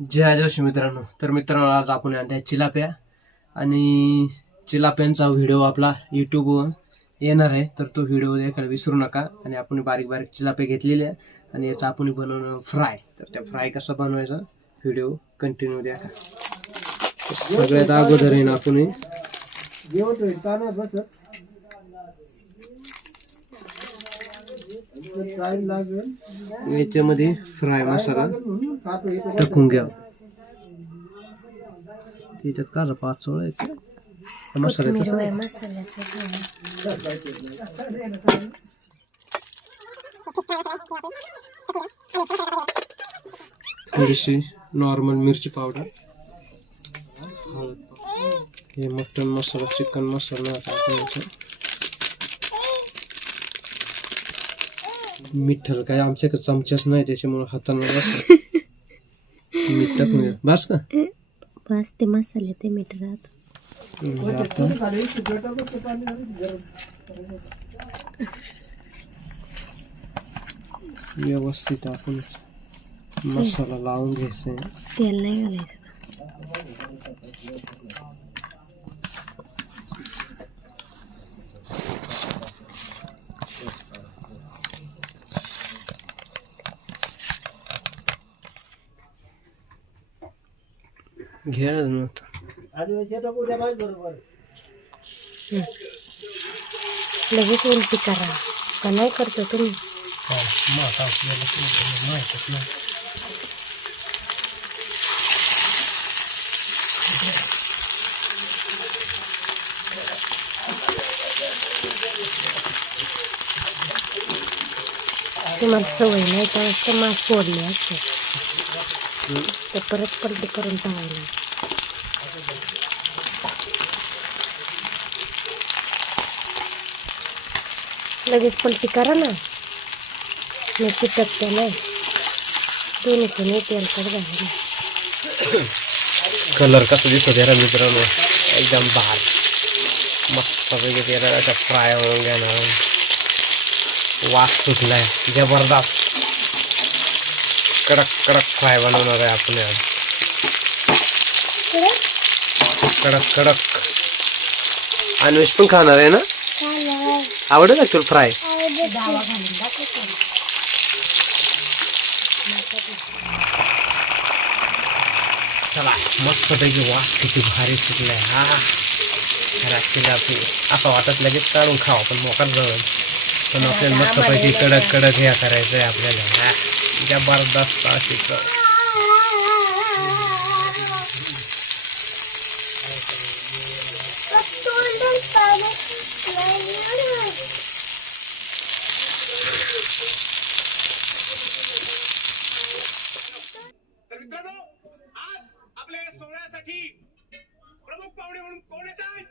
जय जोशी मित्रांनो. तर मित्रांनो, आज आपण आणल्या चिलाप्या आणि चिलाप्यांचा व्हिडिओ आपला यूट्यूबवर येणार आहे. तर तो व्हिडिओ देखील विसरू नका. आणि आपण बारीक बारीक चिलाप्या घेतलेल्या आणि याचा आपण बनवणं फ्राय. तर त्या फ्राय कसा बनवायचा व्हिडिओ कंटिन्यू द्या का. सगळ्यात अगोदर आहे ना आपण याच्यामध्ये फ्राय मसाला टाकून घ्या. त्याच्यात का पाचोळा येते थोडीशी नॉर्मल मिरची पावडर, हे मटन मसाला, चिकन मसाला टाकायचा. मिठाला काय आमच्याकडे चमचाच नाही, त्याच्यामुळे हाताने मीठ टाकून घ्या. बस का बस ते मसाले ते मीठ राहत. व्यवस्थित आपण मसाला लावून घ्यायचा. तेल नाही घालायचं. घ्या लगेच उलटी करा का नाही करतो तुम्ही? माहितच नाही. तुम्हाला सवय नाही तर मास फोडले असते तर परत पलटी करून टाकायला. लगेच पलटी करा ना, मी चिटकते नाही. दोन्ही कोणी तेलकट घालून. कलर कसं दिसत आहे मित्रांनो, एकदम भार मस्त पैकी अशा फ्राय होऊन घेणार. वास सुटलाय जबरदस्त. कडक कडक फ्राय बनवणार आहे आपण आज. कडक कडक. अनुष पण खाणार आहे ना? आवडेल का तुला फ्राय? चला, मस्त पैकी वास किती भारी सुटलाय. हा चिलापी असं वाटत लगेच काढून खावा, पण मोकार जवळ. पण आपल्याला मस्त पैकी कडक कडक हे करायचं आहे आपल्याला. जबरदस्त अशी आज आपल्या सोहळ्यासाठी प्रमुख पाहुणे म्हणून कोण येत आहेत?